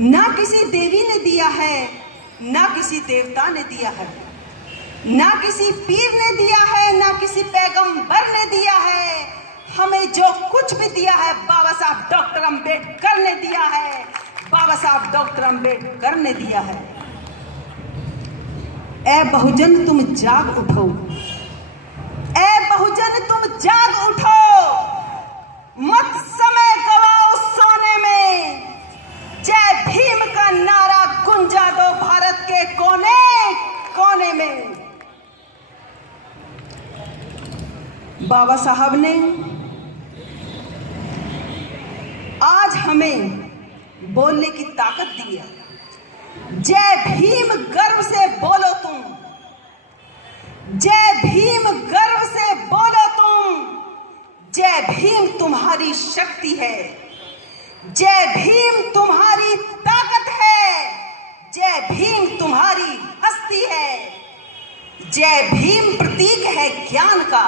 ना किसी देवी ने दिया है, ना किसी देवता ने दिया है, ना किसी पीर ने दिया है, ना किसी पैगंबर ने दिया है। हमें जो कुछ भी दिया है बाबा साहब डॉक्टर अंबेडकर ने दिया है, बाबा साहब डॉक्टर अंबेडकर ने दिया है। ऐ बहुजन तुम जाग उठो, ऐ बहुजन तुम जाग उठो, मत समय गवाओ सोने में। जय भीम का नारा गुंजा दो भारत के कोने कोने में। बाबा साहब ने आज हमें बोलने की ताकत दी है। जय भीम गर्व से बोलो तुम, जय भीम गर्व से बोलो तुम। जय भीम तुम्हारी शक्ति है, जय भीम तुम्हारी ताकत है, जय भीम तुम्हारी हस्ती है। जय भीम प्रतीक है ज्ञान का,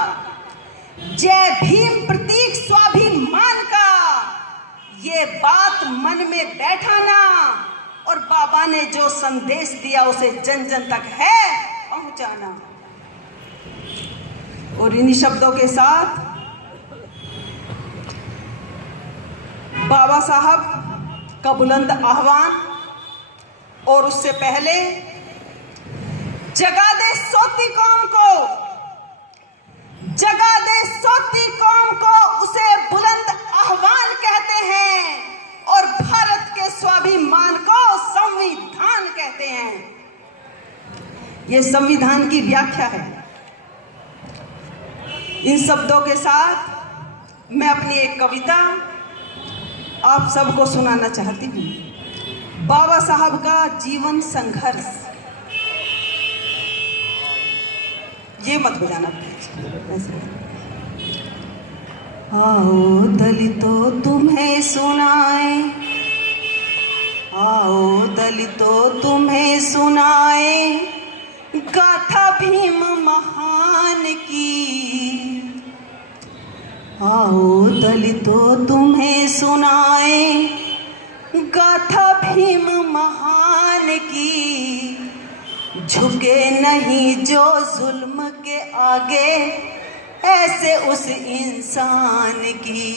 जय भीम प्रतीक स्वाभिमान का। ये बात मन में बैठाना और बाबा ने जो संदेश दिया उसे जन जन तक है पहुंचाना। और इन्हीं शब्दों के साथ बाबा साहब का बुलंद आह्वान और उससे पहले जगा दे सोती कौम को, जगा दे सोती कौम को, उसे बुलंद आह्वान कहते हैं। और भारत के स्वाभिमान को संविधान कहते हैं। ये संविधान की व्याख्या है। इन शब्दों के साथ मैं अपनी एक कविता आप सबको सुनाना चाहती हूँ। बाबा साहब का जीवन संघर्ष। ये मत बजाना प्लीज। आओ दलितों तुम्हें सुनाए, आओ दलितों तुम्हें सुनाए गाथा भीम महान की। आओ दलितों तुम्हें सुनाए गाथा भीम महान की। झुके नहीं जो जुल्म के आगे ऐसे उस इंसान की।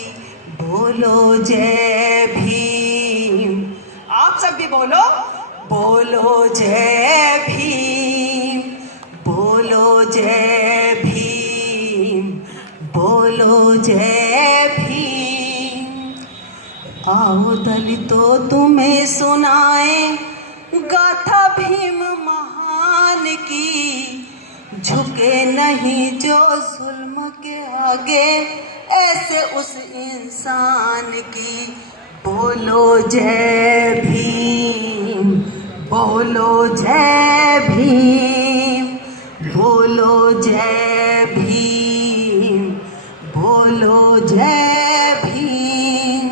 बोलो जय भीम। आप सब भी बोलो, बोलो जय भीम, बोलो जय भीम, बोलो जय भीम। आओ दलितों तुम्हें सुनाए गाथा भीम महान की। झुके नहीं जो जुल्म के आगे ऐसे उस इंसान की। बोलो जय भीम, बोलो जय भीम, बोलो जय भीम, बोलो जय भीम।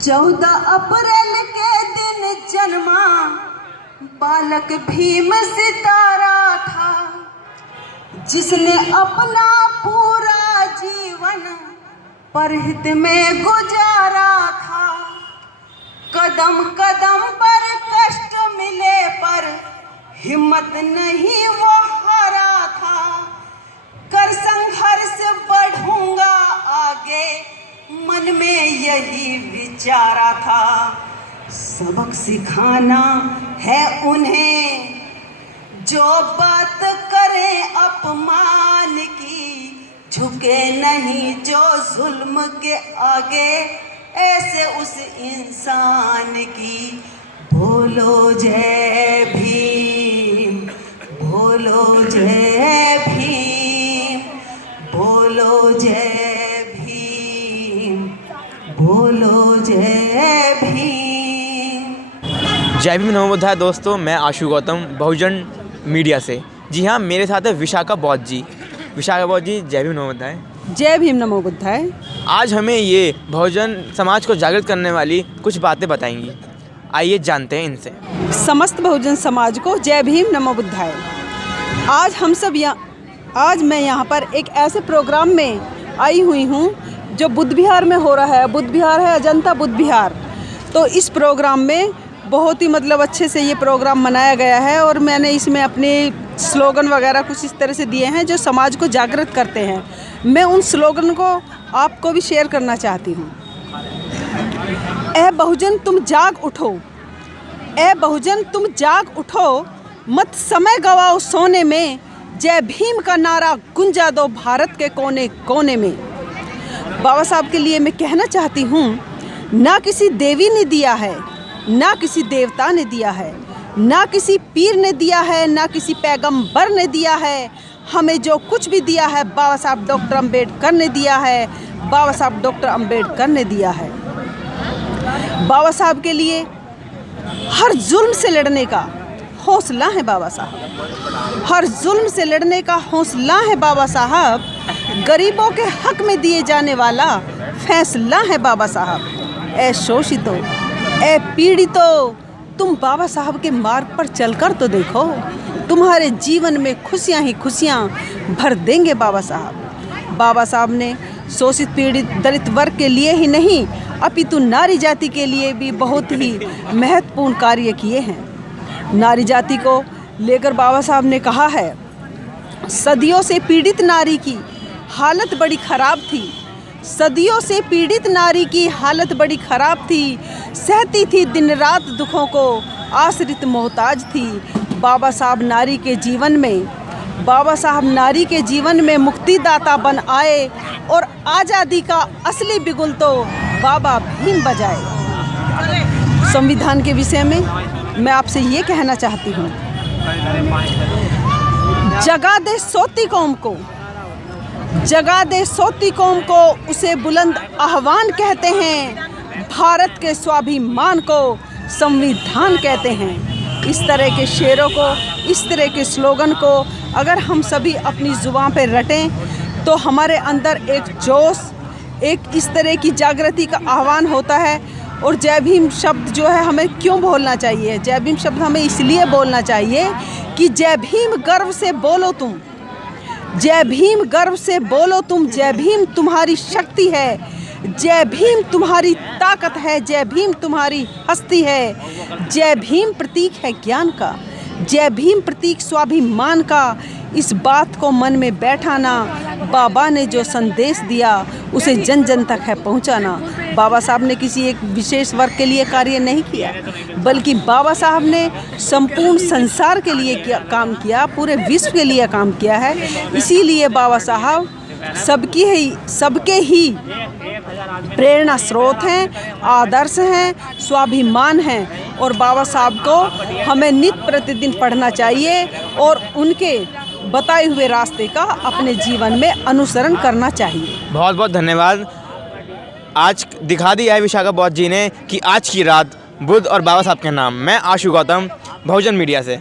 14 अप्रैल के दिन जन्मा बालक भीम सितारा था, जिसने अपना पूरा जीवन परहित में गुजारा था। कदम कदम पर कष्ट मिले पर हिम्मत नहीं वो हारा था। कर संघर्ष बढ़ूंगा आगे मन में यही विचारा था। सबक सिखाना है उन्हें जो बात करें अपमान की। झुके नहीं जो जुल्म के आगे ऐसे उस इंसान की। बोलो जय भीम, बोलो जय भीम, बोलो जय भीम, बोलो जय भीम। जय भीम नमो बुद्धाय। दोस्तों, मैं आशु गौतम बहुजन मीडिया से। जी हाँ, मेरे साथ है विशाखा बौद्ध जी। विशाखा बौद्ध जी, जय भीम नमो बुद्धाय। जय भीम नमो बुद्धाय। आज हमें ये बहुजन समाज को जागृत करने वाली कुछ बातें बताएंगी। आइए जानते हैं इनसे। समस्त बहुजन समाज को जय भीम नमो बुद्धाय। आज मैं यहाँ पर एक ऐसे प्रोग्राम में आई हुई हूँ जो बुद्ध विहार में हो रहा है। बुद्ध विहार है अजंता बुद्ध विहार। तो इस प्रोग्राम में बहुत ही मतलब अच्छे से ये प्रोग्राम मनाया गया है और मैंने इसमें अपने स्लोगन वगैरह कुछ इस तरह से दिए हैं जो समाज को जागृत करते हैं। मैं उन स्लोगन को आपको भी शेयर करना चाहती हूँ। ए बहुजन तुम जाग उठो, ए बहुजन तुम जाग उठो, मत समय गवाओ सोने में, जय भीम का नारा गुंजा दो भारत के कोने कोने में। बाबा साहब के लिए मैं कहना चाहती हूँ, ना किसी देवी ने दिया है, ना किसी देवता ने दिया है, ना किसी पीर ने दिया है, ना किसी पैगंबर ने दिया है। हमें जो कुछ भी दिया है बाबा साहब डॉक्टर अंबेडकर ने दिया है, बाबा साहब डॉक्टर अंबेडकर ने दिया है। बाबा साहब के लिए हर जुल्म से लड़ने का हौसला है बाबा साहब, हर जुल्म से लड़ने का हौसला है बाबा साहब, गरीबों के हक में दिए जाने वाला फैसला है बाबा साहब। ए शोषितो, ए पीड़ितो, तुम बाबा साहब के मार्ग पर चलकर तो देखो, तुम्हारे जीवन में खुशियां ही खुशियां भर देंगे बाबा साहब। बाबा साहब ने शोषित पीड़ित दलित वर्ग के लिए ही नहीं अपितु नारी जाति के लिए भी बहुत ही महत्वपूर्ण कार्य किए हैं। नारी जाति को लेकर बाबा साहब ने कहा है, सदियों से पीड़ित नारी की हालत बड़ी ख़राब थी, सदियों से पीड़ित नारी की हालत बड़ी ख़राब थी, सहती थी दिन रात दुखों को, आश्रित मोहताज थी। बाबा साहब नारी के जीवन में, बाबा साहब नारी के जीवन में मुक्तिदाता बन आए और आज़ादी का असली बिगुल तो बाबा भीम बजाए। संविधान के विषय में मैं आपसे ये कहना चाहती हूँ, जगा दे सोती कौम को, जगा दे सोती कौम को, उसे बुलंद आह्वान कहते हैं, भारत के स्वाभिमान को संविधान कहते हैं। इस तरह के शेरों को, इस तरह के स्लोगन को अगर हम सभी अपनी ज़ुबान पे रटें तो हमारे अंदर एक जोश, एक इस तरह की जागृति का आह्वान होता है। और जय भीम शब्द जो है हमें क्यों बोलना चाहिए? जय भीम शब्द हमें इसलिए बोलना चाहिए कि जय भीम गर्व से बोलो तुम, जय भीम गर्व से बोलो तुम, जय भीम तुम्हारी शक्ति है, जय भीम तुम्हारी ताकत है, जय भीम तुम्हारी हस्ती है, जय भीम प्रतीक है ज्ञान का, जय भीम प्रतीक स्वाभिमान का। इस बात को मन में बैठाना, बाबा ने जो संदेश दिया उसे जन जन तक है पहुंचाना। बाबा साहब ने किसी एक विशेष वर्ग के लिए कार्य नहीं किया, बल्कि बाबा साहब ने संपूर्ण संसार के लिए काम किया, पूरे विश्व के लिए काम किया है। इसीलिए बाबा साहब सबके ही प्रेरणा स्रोत हैं, आदर्श हैं, स्वाभिमान हैं। और बाबा साहब को हमें नित्य प्रतिदिन पढ़ना चाहिए और उनके बताए हुए रास्ते का अपने जीवन में अनुसरण करना चाहिए। बहुत बहुत धन्यवाद। आज दिखा दिया है विशाखा बौद्ध जी ने कि आज की रात बुद्ध और बाबा साहब के नाम। मैं आशु गौतम, बहुजन मीडिया से।